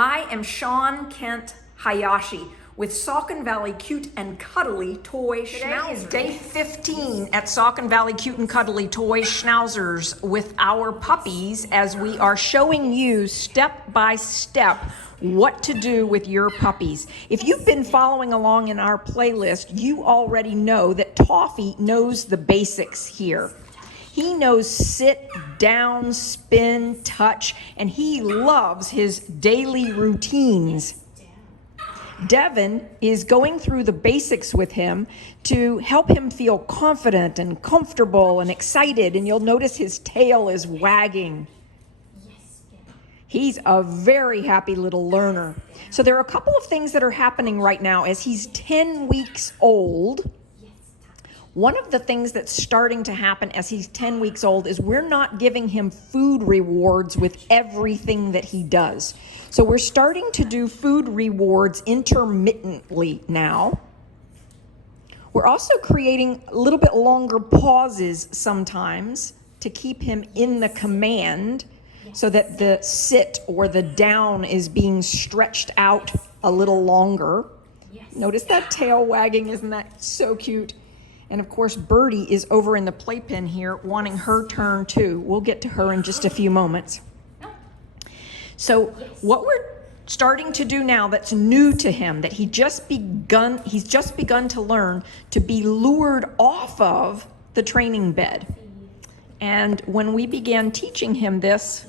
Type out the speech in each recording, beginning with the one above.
I am Sean Kent Hayashi with Saucon Valley Cute and Cuddly Toy Schnauzers. Today is day 15 at Saucon Valley Cute and Cuddly Toy Schnauzers with our puppies as we are showing you step by step what to do with your puppies. If you've been following along in our playlist, you already know that Toffee knows the basics here. He knows sit, down, spin, touch, and he loves his daily routines. Devin is going through the basics with him to help him feel confident and comfortable and excited, and you'll notice his tail is wagging. He's a very happy little learner. So there are a couple of things that are happening right now as he's 10 weeks old. One of the things that's starting to happen as he's 10 weeks old is we're not giving him food rewards with everything that he does. So we're starting to do food rewards intermittently now. We're also creating a little bit longer pauses sometimes to keep him in the command so that the sit or the down is being stretched out a little longer. Notice that tail wagging, isn't that so cute? And of course, Birdie is over in the playpen here wanting her turn too. We'll get to her in just a few moments. So what we're starting to do now that's new to him, that he's just begun to learn to be lured off of the training bed. And when we began teaching him this,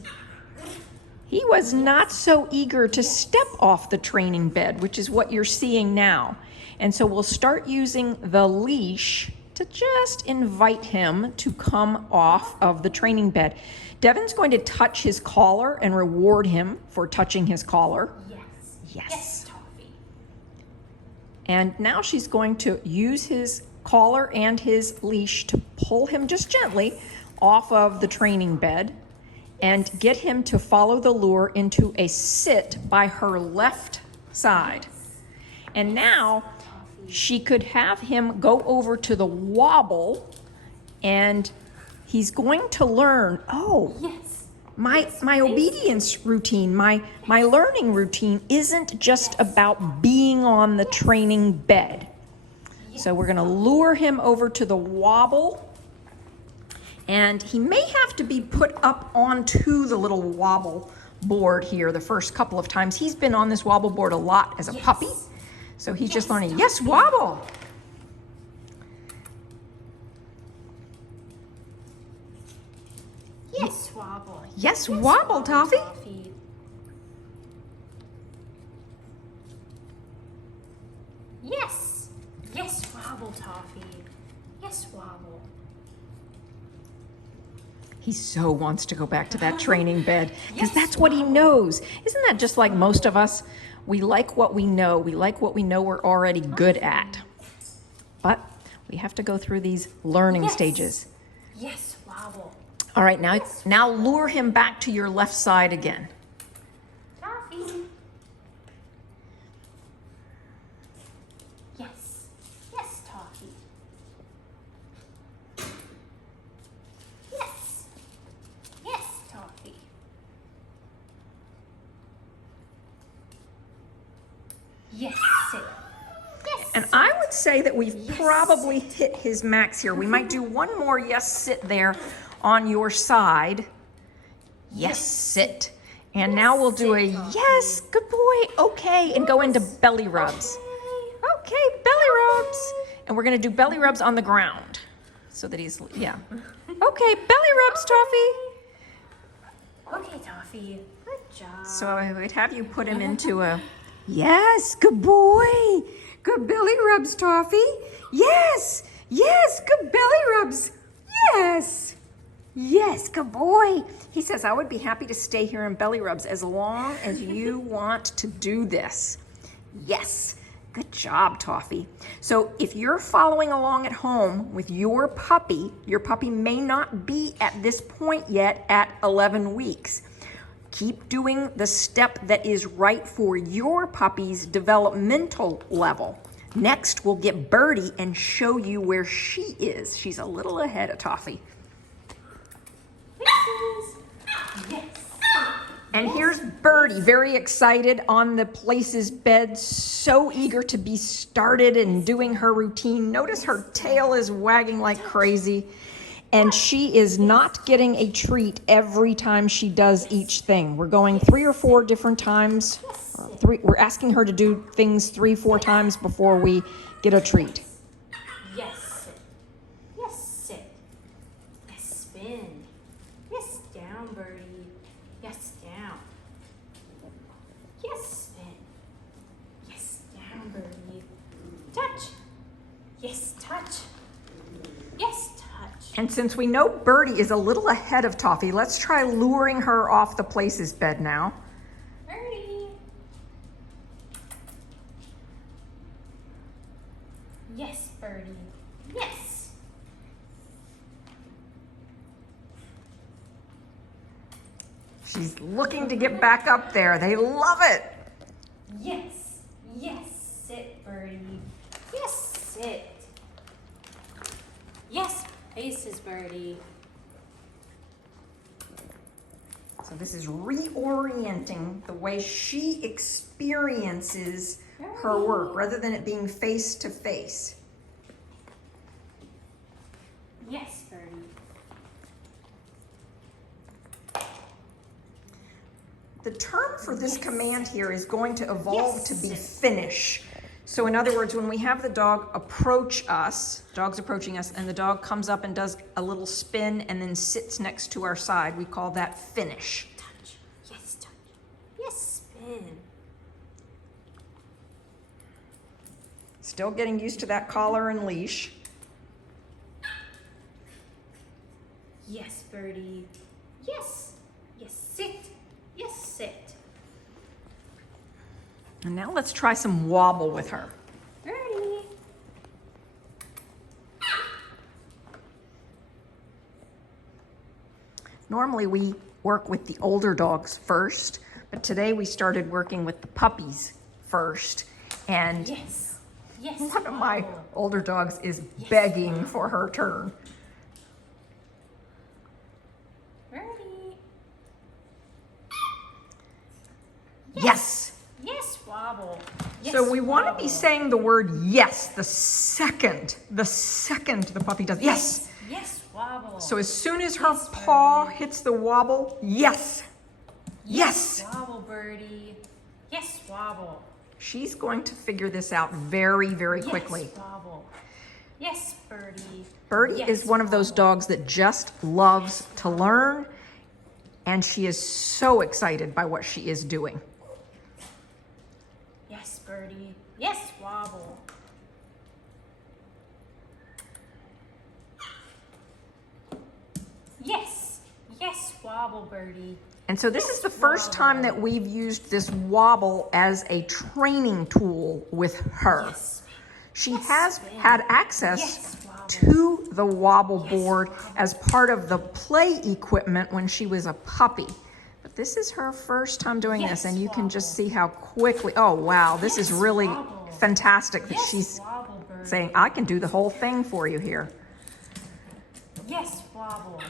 he was not so eager to step off the training bed, which is what you're seeing now. And so we'll start using the leash to just invite him to come off of the training bed. Devin's going to touch his collar and reward him for touching his collar. Yes, Toffee. And now she's going to use his collar and his leash to pull him just gently off of the training bed and get him to follow the lure into a sit by her left side. And now she could have him go over to the wobble, and he's going to learn, my obedience routine, my learning routine isn't just about being on the training bed. So we're gonna lure him over to the wobble, and he may have to be put up onto the little wobble board here the first couple of times. He's been on this wobble board a lot as a puppy. So he's just learning, yes, wobble. Yes, wobble. Yes, wobble, Toffee. Yes. Yes, wobble, Toffee. Yes, wobble. He so wants to go back to that training bed because that's what he knows. Isn't that just like most of us? We like what we know. We like what we know we're already good at. But we have to go through these learning stages. Yes, wobble. All right, now lure him back to your left side again. Toffee. Yes. Yes, Toffee. Yes. Yes, Toffee. Yes, sit. Yes. And I would say that we've probably hit his max here. We might do one more yes sit there on your side. Yes sit. And now we'll do a yes, good boy, okay, and go into belly rubs. Okay, belly rubs. And we're gonna do belly rubs on the ground so that he's, Okay, belly rubs, Toffee. Okay, Toffee. Good job. So I would have you put him into a, yes, good boy. Good belly rubs, Toffee. Yes, yes, good belly rubs. Yes, yes, good boy. He says, I would be happy to stay here in belly rubs as long as you want to do this. Yes, good job, Toffee. So if you're following along at home with your puppy may not be at this point yet at 11 weeks. Keep doing the step that is right for your puppy's developmental level. Next, we'll get Birdie and show you where she is. She's a little ahead of Toffee. Yes. And here's Birdie, very excited on the Places bed, so eager to be started and doing her routine. Notice her tail is wagging like crazy, and she is not getting a treat every time she does each thing. We're going 3 or 4 different times. We're asking her to do things 3, 4 times before we get a treat. Yes, sit. Yes, sit. Yes, spin. Yes, down, Birdie. Yes, down. Yes, spin. Yes, down, Birdie. Touch. Yes, touch. Yes, touch. And since we know Birdie is a little ahead of Toffee, let's try luring her off the Places bed now. Birdie. Yes, Birdie. Yes. She's looking to get back up there. They love it. Yes. Yes, sit, Birdie. Yes, sit. Yes, faces, Birdie. So this is reorienting the way she experiences her work rather than it being face to face. Yes, Birdie. The term for this command here is going to evolve to be Yes. finish. So in other words, when we have the dog approach us, dog's approaching us, and the dog comes up and does a little spin and then sits next to our side, we call that finish. Touch. Yes, touch. Yes, spin. Still getting used to that collar and leash. Yes, Birdie. Yes. Yes, sit. Yes, sit. And now let's try some wobble with her. Birdie. Normally we work with the older dogs first, but today we started working with the puppies first. And Yes. Yes. one of my wobble. older dogs is begging for her turn. Birdie. Yes. Yes, wobble. Yes, So we want to be wobble. saying the word yes the second the puppy does yes. Yes, wobble. So as soon as her Yes, paw Birdie. hits the wobble, yes. Yes. Wobble, Birdie. Yes, wobble. She's going to figure this out very, very quickly. Yes, wobble. Yes, Birdie. Birdie Yes, is one of those wobble. dogs that just loves to learn, and she is so excited by what she is doing. Yes, Birdie. Yes, wobble. Yes. Yes, wobble, Birdie. And so this is the first time that we've used this wobble as a training tool with her. Yes. She Yes, has spin. had access Yes, wobble. to the wobble board wobble. as part of the play equipment when she was a puppy. But this is her first time doing this, Yes, and you can just wobble. see how quickly, oh wow, this is Yes, really wobble. fantastic that Yes, she's wobble, Birdie. saying, I can do the whole thing for you here. Yes, wobble.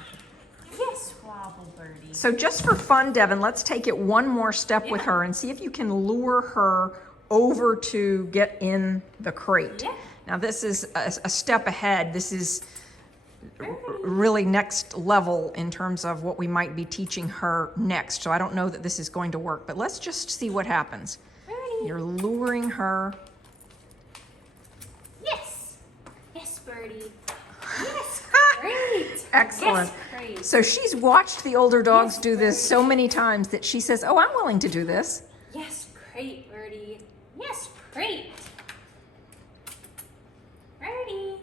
Yes, wobble, Birdie. So just for fun, Devin, let's take it one more step with Yeah. her and see if you can lure her over to get in the crate. Yeah. Now this is a step ahead. This is really next level in terms of what we might be teaching her next. So I don't know that this is going to work, but let's just see what happens. Birdie. You're luring her. Yes. Yes, Birdie. Yes, great. Excellent. Yes, great. So she's watched the older dogs Yes, do this so many times that she says, oh, I'm willing to do this. Yes, great, Birdie. Yes, great. Birdie.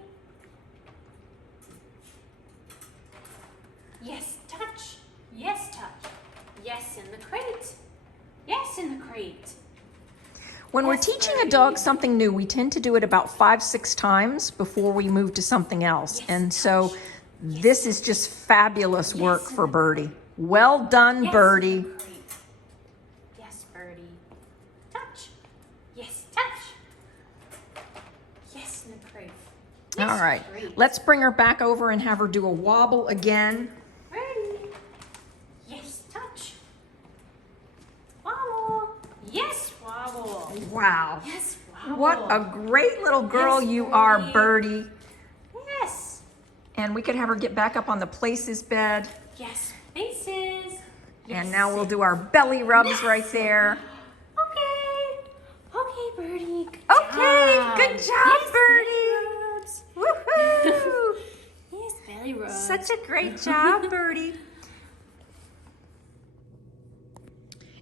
Yes, touch. Yes, touch. Yes, in the crate. Yes, in the crate. When we're Yes, teaching a Birdie. dog something new, we tend to do it about 5-6 times before we move to something else. Yes, And so this is just fabulous work Yes, for Birdie. Well done, Yes, Birdie. in the crate. Yes, Birdie. Touch. Yes, touch. Yes, in the crate. Yes, All right, great. let's bring her back over and have her do a wobble again. Birdie. Yes, touch. Wobble. Wow. Yes, wobble. What a great little girl Yes, you are, Birdie. Birdie. Yes. And we could have her get back up on the places bed. Yes, faces. And now we'll do our belly rubs right there. Okay. Okay, Birdie. Good Okay, job. good job, Yes, Birdie. belly rubs. Woohoo! Yes, belly rubs. Such a great job, Birdie.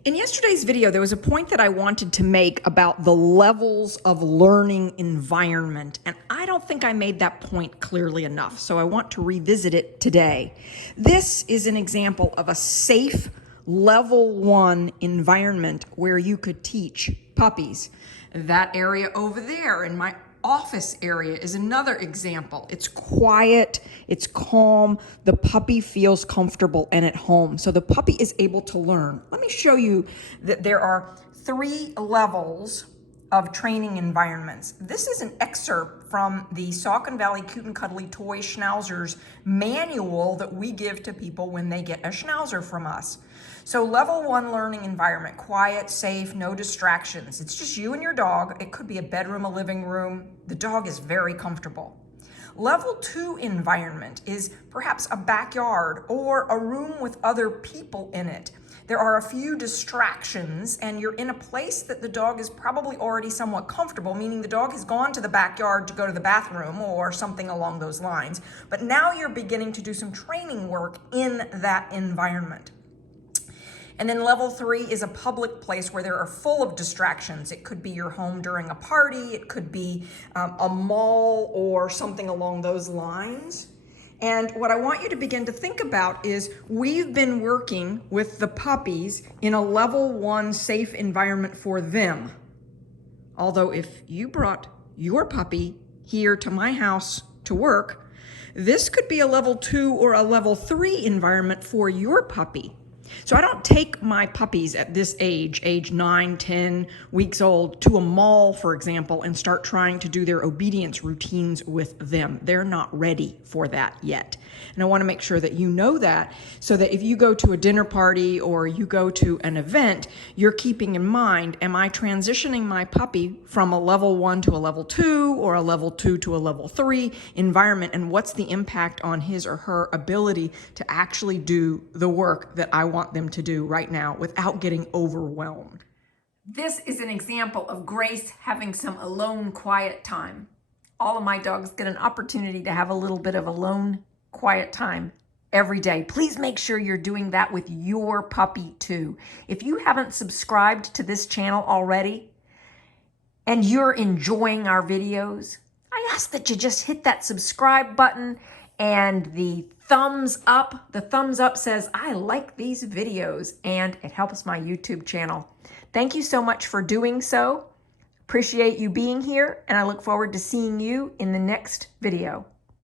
In yesterday's video, there was a point that I wanted to make about the levels of learning environment, and I don't think I made that point clearly enough, so I want to revisit it today. This is an example of a safe level 1 environment where you could teach puppies. That area over there in my office area is another example. It's quiet, it's calm, the puppy feels comfortable and at home. So the puppy is able to learn. Let me show you that there are 3 levels of training environments. This is an excerpt from the Saucon Valley Cute and Cuddly Toy Schnauzers manual that we give to people when they get a Schnauzer from us. So level 1 learning environment, quiet, safe, no distractions. It's just you and your dog. It could be a bedroom, a living room. The dog is very comfortable. Level 2 environment is perhaps a backyard or a room with other people in it. There are a few distractions and you're in a place that the dog is probably already somewhat comfortable, meaning the dog has gone to the backyard to go to the bathroom or something along those lines. But now you're beginning to do some training work in that environment. And then level 3 is a public place where there are full of distractions. It could be your home during a party, it could be a mall or something along those lines. And what I want you to begin to think about is we've been working with the puppies in a level 1 safe environment for them. Although if you brought your puppy here to my house to work, this could be a level 2 or a level 3 environment for your puppy. So I don't take my puppies at this age 9, 10 weeks old, to a mall, for example, and start trying to do their obedience routines with them. They're not ready for that yet. And I want to make sure that you know that, so that if you go to a dinner party or you go to an event, you're keeping in mind, am I transitioning my puppy from a level 1 to a level 2 or a level 2 to a level 3 environment, and what's the impact on his or her ability to actually do the work that I want them to do right now without getting overwhelmed. This is an example of Grace having some alone quiet time. All of my dogs get an opportunity to have a little bit of alone quiet time every day. Please make sure you're doing that with your puppy too. If you haven't subscribed to this channel already and you're enjoying our videos, I ask that you just hit that subscribe button and the thumbs up. The thumbs up says, I like these videos, and it helps my YouTube channel. Thank you so much for doing so. Appreciate you being here, and I look forward to seeing you in the next video.